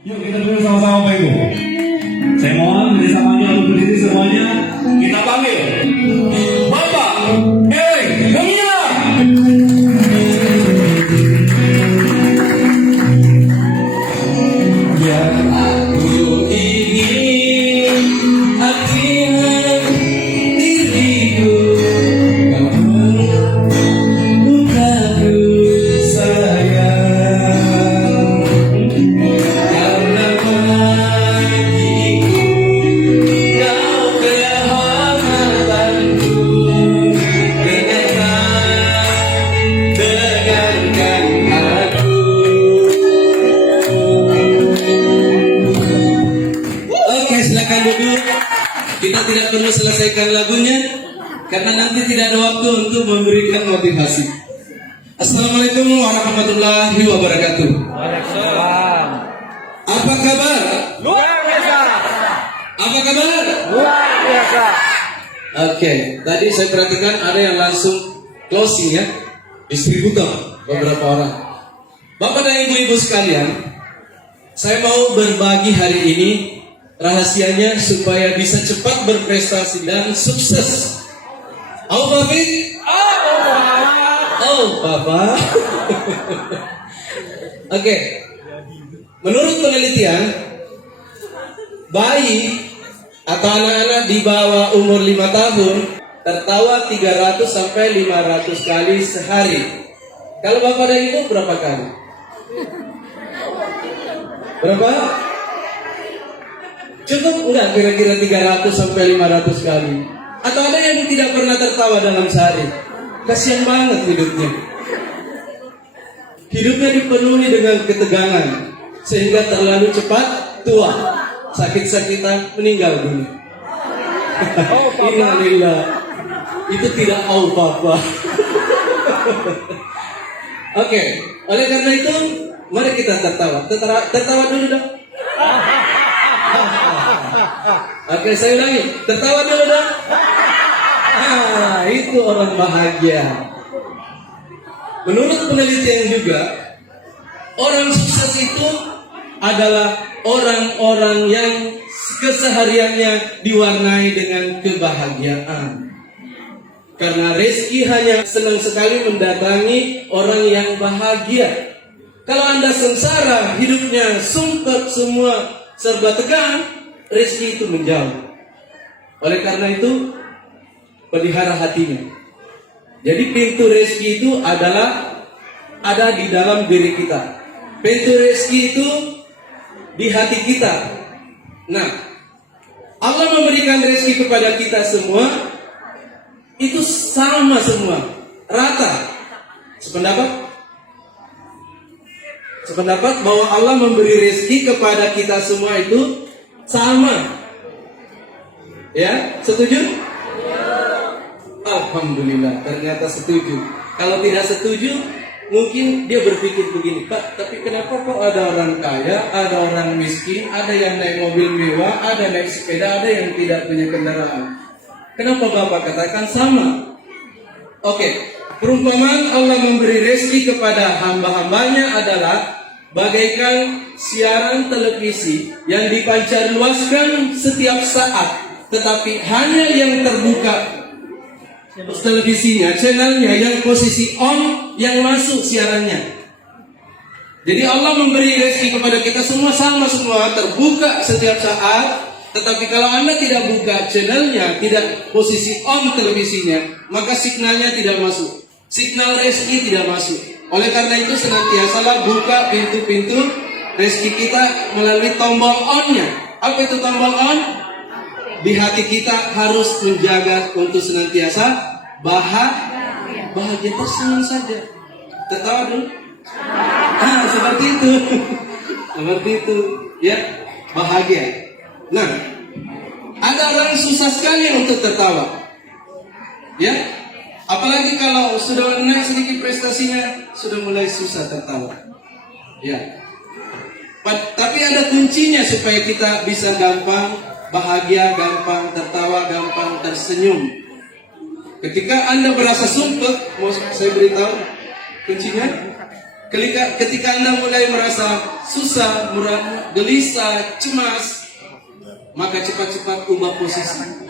Yuk kita dulu sama-sama Bapak Ibu. Saya mohon kerjasamanya untuk berdiri semuanya. Kita panggil Bapak Erik Gemilang. Yang aku ingin artinya diriku, kamu bukanku sayang, karena bagiku kau kehormatanku, dengarkan dengarkan aku. Oke, silakan duduk. Kita tidak perlu selesaikan lagunya karena nanti tidak ada waktu untuk memberikan motivasi. Assalamualaikum warahmatullahi wabarakatuh. Waalaikumsalam. Apa kabar? Luar biasa. Apa kabar? Luar biasa. Oke, tadi saya perhatikan ada yang langsung closing ya, distributor beberapa orang. Bapak dan ibu-ibu sekalian, saya mau berbagi hari ini rahasianya supaya bisa cepat berprestasi dan sukses. Oh, Bapak? Oh, Bapak. Oke. Menurut penelitian, bayi atau anak-anak di bawah umur 5 tahun tertawa 300 sampai 500 kali sehari. Kalau Bapak dan Ibu berapa kali? Berapa? Cukup enggak kira-kira 300 sampai 500 kali? Atau ada yang tidak pernah tertawa dalam sehari? Kasihan banget hidupnya. Hidupnya dipenuhi dengan ketegangan sehingga terlalu cepat tua, sakit-sakitan, meninggal dunia. Innalillah. Itu tidak au papa. Oke, oleh karena itu mari kita tertawa. Tertawa dulu dong. Oke, saya ulangi. Tertawa dulu dong. Itu orang bahagia. Menurut penelitian juga, orang sukses itu adalah orang-orang yang kesehariannya diwarnai dengan kebahagiaan. Karena rezeki hanya senang sekali mendatangi orang yang bahagia. Kalau Anda sengsara, hidupnya sumpek semua, serba tegang, rezeki itu menjauh. Oleh karena itu, pelihara hatinya. Jadi pintu rezeki itu adalah ada di dalam diri kita. Pintu rezeki itu di hati kita. Nah, Allah memberikan rezeki kepada kita semua itu sama semua, rata. Sependapat? Sependapat bahwa Allah memberi rezeki kepada kita semua itu sama. Ya, setuju? Alhamdulillah, ternyata setuju. Kalau tidak setuju, mungkin dia berpikir begini, Pak, tapi kenapa kok ada orang kaya, ada orang miskin, ada yang naik mobil mewah, ada naik sepeda, ada yang tidak punya kendaraan. Kenapa Bapak katakan sama? Oke, perumpamaan Allah memberi rezeki kepada hamba-hambanya adalah bagaikan siaran televisi yang dipancar luaskan setiap saat, tetapi hanya yang terbuka televisinya, channelnya yang posisi on yang masuk siarannya. Jadi Allah memberi rezeki kepada kita semua sama semua, terbuka setiap saat. Tetapi kalau Anda tidak buka channelnya, tidak posisi on televisinya, maka signalnya tidak masuk. Signal rezeki tidak masuk. Oleh karena itu senantiasalah buka pintu-pintu rezeki kita melalui tombol on-nya. Apa itu tombol on? Di hati kita harus menjaga untuk senantiasa bahagia, tersenyum saja, tertawa dulu. Seperti itu. Seperti itu, ya, bahagia. Nah, ada orang susah sekali untuk tertawa, ya. Apalagi kalau sudah naik sedikit prestasinya, sudah mulai susah tertawa, ya. Tapi ada kuncinya supaya kita bisa gampang bahagia, gampang tertawa, gampang tersenyum. Ketika Anda merasa sumpah, mau saya beritahu kuncinya? Ketika Anda mulai merasa susah, gelisah, cemas, maka cepat-cepat ubah posisi.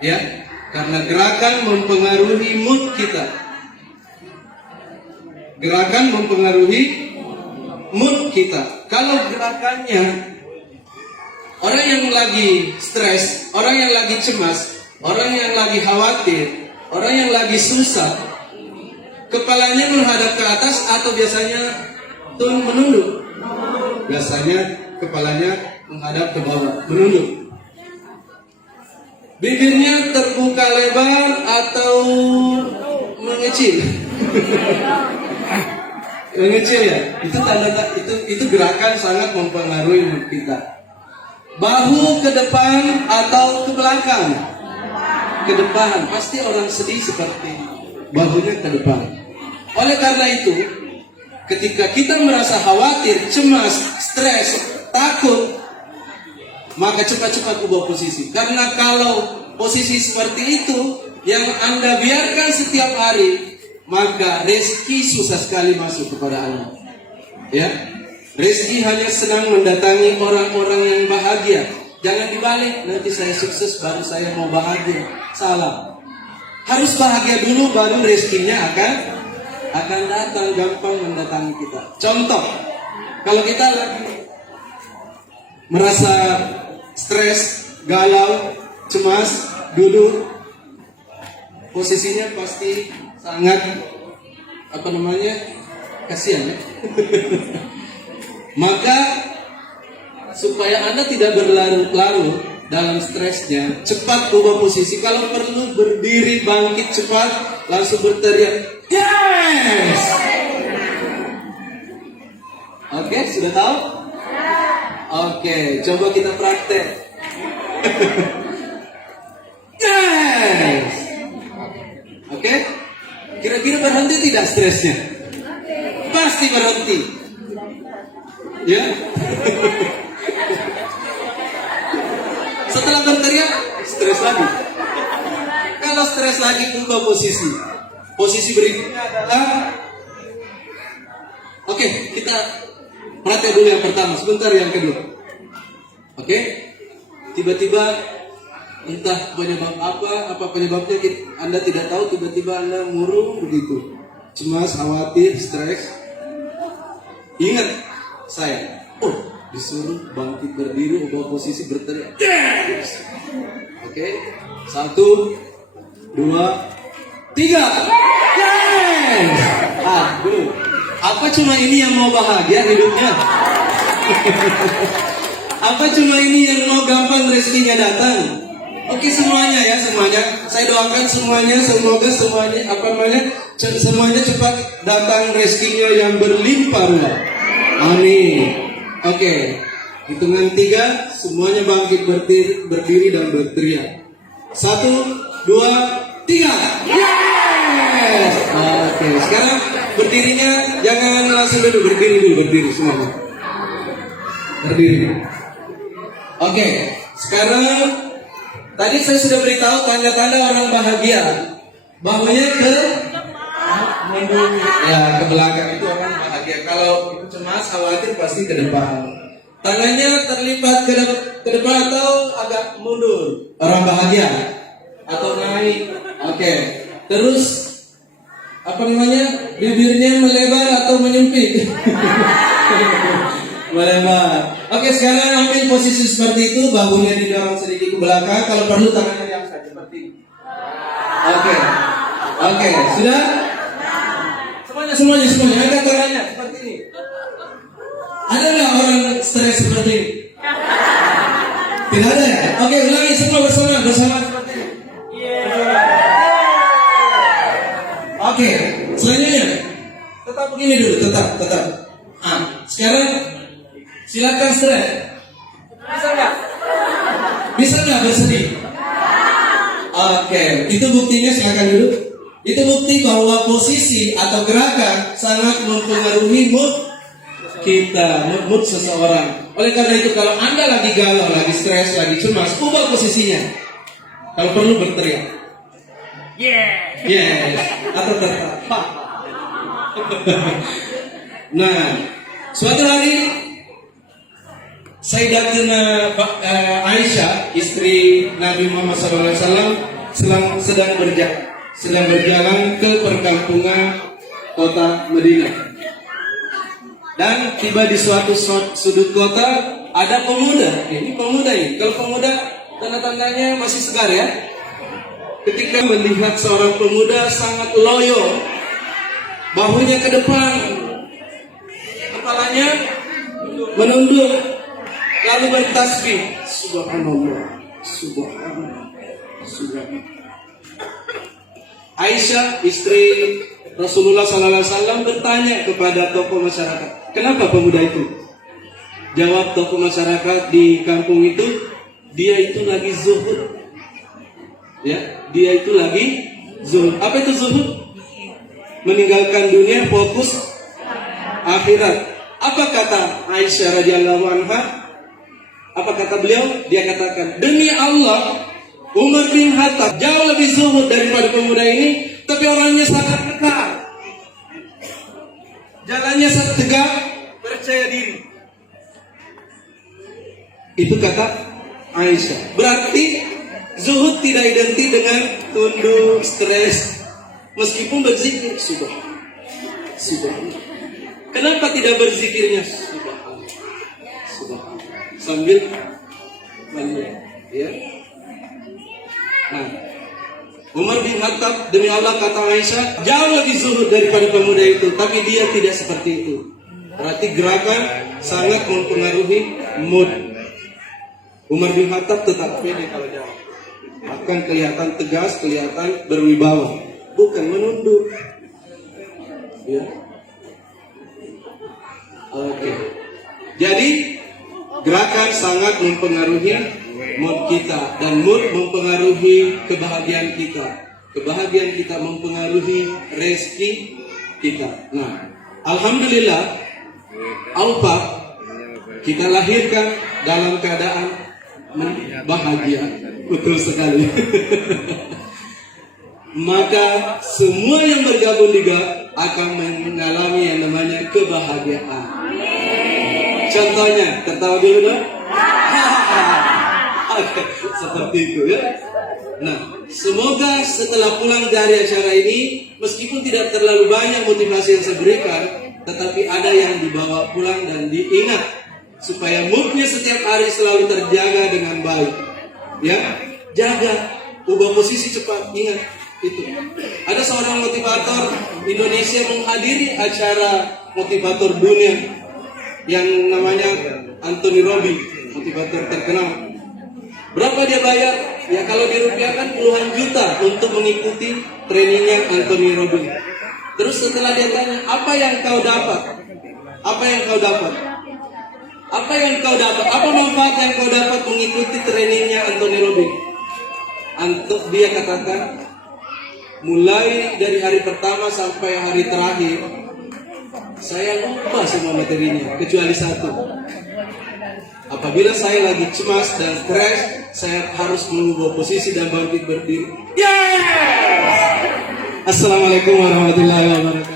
Ya, karena gerakan mempengaruhi mood kita. Gerakan mempengaruhi mood kita. Kalau gerakannya orang yang lagi stres, orang yang lagi cemas, orang yang lagi khawatir, orang yang lagi susah, kepalanya menghadap ke atas atau biasanya menunduk? Biasanya kepalanya menghadap ke bawah, menunduk. Bibirnya terbuka lebar atau mengecil? Mengecil ya. Itu tanda itu gerakan sangat mempengaruhi mood kita. Bahu ke depan atau ke belakang? Ke depan. Pasti orang sedih seperti ini. Bahunya ke depan. Oleh karena itu, ketika kita merasa khawatir, cemas, stres, takut, maka cepat-cepat ubah posisi. Karena kalau posisi seperti itu yang Anda biarkan setiap hari, maka rezeki susah sekali masuk kepada Anda. Ya, rezeki hanya senang mendatangi orang-orang yang bahagia. Jangan dibalik, nanti saya sukses baru saya mau bahagia. Salah. Harus bahagia dulu baru rezekinya akan datang, gampang mendatangi kita. Contoh, kalau kita lagi merasa stres, galau, cemas, duduk, posisinya pasti sangat kasihan ya. Maka supaya Anda tidak berlarut-larut dalam stresnya, cepat ubah posisi. Kalau perlu berdiri, bangkit cepat, langsung berteriak, yes! Oke, sudah tahu? Oke, coba kita praktek. Yes! Oke? Kira-kira berhenti tidak stresnya? Pasti berhenti. Ya? Setelah berteriak, stres lagi. Kalau stres lagi, ubah posisi. Posisi berikutnya adalah, oke, kita perhatikan dulu yang pertama, sebentar yang kedua. Oke? Tiba-tiba entah penyebab apa penyebabnya Anda tidak tahu, tiba-tiba Anda murung begitu, cemas, khawatir, stres. Ingat saya, disuruh bangkit berdiri, ubah posisi, berteriak. Yes! Oke, 1, 2, 3. Yes! Aduh, apa cuma ini yang mau bahagia hidupnya? Apa cuma ini yang mau gampang rezekinya datang? Oke, semuanya ya, semuanya. Saya doakan semuanya, semoga semuanya cepat datang rezekinya yang berlimpah ruah. Amin. Oke, hitungan 3, semuanya bangkit berdiri dan berteriak. 1, 2, 3. Yes. Oke, sekarang berdirinya jangan langsung duduk, berdiri semuanya. Berdiri. Oke, sekarang tadi saya sudah beritahu tanda-tanda orang bahagia. Bahunya ke ke belakang itu orang bahagia. Kalau itu cemas, khawatir pasti ke depan. Tangannya terlipat ke depan atau agak mundur. Orang bahagia atau naik. Oke. Terus bibirnya melebar atau menyempit? Melebar. Oke, sekarang ambil posisi seperti itu, bahunya didorong sedikit ke belakang. Kalau perlu tangannya diangkat seperti ini. Oke, sudah? Semuanya, angkat tangannya seperti ini. Ada nggak orang stres seperti ini? Tidak ada ya? Oke, ulangi semua bersama seperti ini. Oke, selanjutnya tetap begini dulu, tetap. Sekarang silakan stres. Bisa nggak bersedih? Oke, itu buktinya, silakan dulu. Itu bukti bahwa posisi atau gerakan sangat mempengaruhi mood kita, mood seseorang. Oleh karena itu, kalau Anda lagi galau, lagi stres, lagi cemas, ubah posisinya. Kalau perlu berteriak. Yes. Atau tetap. Nah, suatu hari Sayyidatina Aisyah, istri Nabi Muhammad SAW, sedang berjalan ke perkampungan kota Madinah. Dan tiba di suatu sudut kota ada pemuda. Ini pemuda ini. Kalau pemuda tanda-tandanya masih segar ya. Ketika melihat seorang pemuda sangat loyo, bahunya ke depan, kepalanya menunduk, lalu bertasbih, subhanallah, subhanallah, subhanallah. Aisyah, istri Rasulullah SAW, bertanya kepada tokoh masyarakat, kenapa pemuda itu? Jawab tokoh masyarakat di kampung itu, dia itu lagi zuhud. Ya, dia itu lagi zuhud. Apa itu zuhud? Meninggalkan dunia, fokus akhirat. Apa kata Aisyah radhiyallahu anha? Apa kata beliau? Dia katakan, demi Allah, Umar bin Khattab jauh lebih zuhud daripada pemuda ini, tapi orangnya sangat kekal, jalannya sangat tegak, percaya diri. Itu kata Aisyah. Berarti zuhud tidak identik dengan tunduk, stres, meskipun berzikir. Subhanallah. Kenapa tidak berzikirnya? Subhanallah. Sambil melihat, ya. Nah, Umar bin Khattab, demi Allah kata Aisyah, jauh lebih zuhud daripada pemuda itu, tapi dia tidak seperti itu. Berarti gerakan sangat mempengaruhi mood. Umar bin Khattab tetap pede kalau jauh, akan kelihatan tegas, kelihatan berwibawa, bukan menunduk. Ya. Oke. Jadi gerakan sangat mempengaruhi mood kita, dan mood mempengaruhi kebahagiaan kita. Kebahagiaan kita mempengaruhi rezeki kita. Nah, alhamdulillah, Alfa kita lahirkan dalam keadaan bahagia. Betul sekali. Maka semua yang bergabung di GAP akan mengalami yang namanya kebahagiaan. Contohnya, tertawa dulu dong. Seperti itu ya. Nah, semoga setelah pulang dari acara ini, meskipun tidak terlalu banyak motivasi yang saya berikan, tetapi ada yang dibawa pulang dan diingat, supaya moodnya setiap hari selalu terjaga dengan baik. Ya, jaga, ubah posisi cepat, ingat itu. Ada seorang motivator Indonesia menghadiri acara motivator dunia yang namanya Anthony Robbins, motivator terkenal. Berapa dia bayar? Ya kalau dirupiahkan puluhan juta untuk mengikuti trainingnya Anthony Robbins. Terus setelah dia tanya, apa yang kau dapat? Apa yang kau dapat? Apa yang kau dapat? Apa manfaat yang kau dapat mengikuti trainingnya Anthony Robbins? Dia katakan, mulai dari hari pertama sampai hari terakhir, saya lupa semua materinya, kecuali satu. Apabila saya lagi cemas dan stres, saya harus mengubah posisi dan bangkit berdiri. Yes! Assalamualaikum warahmatullahi wabarakatuh.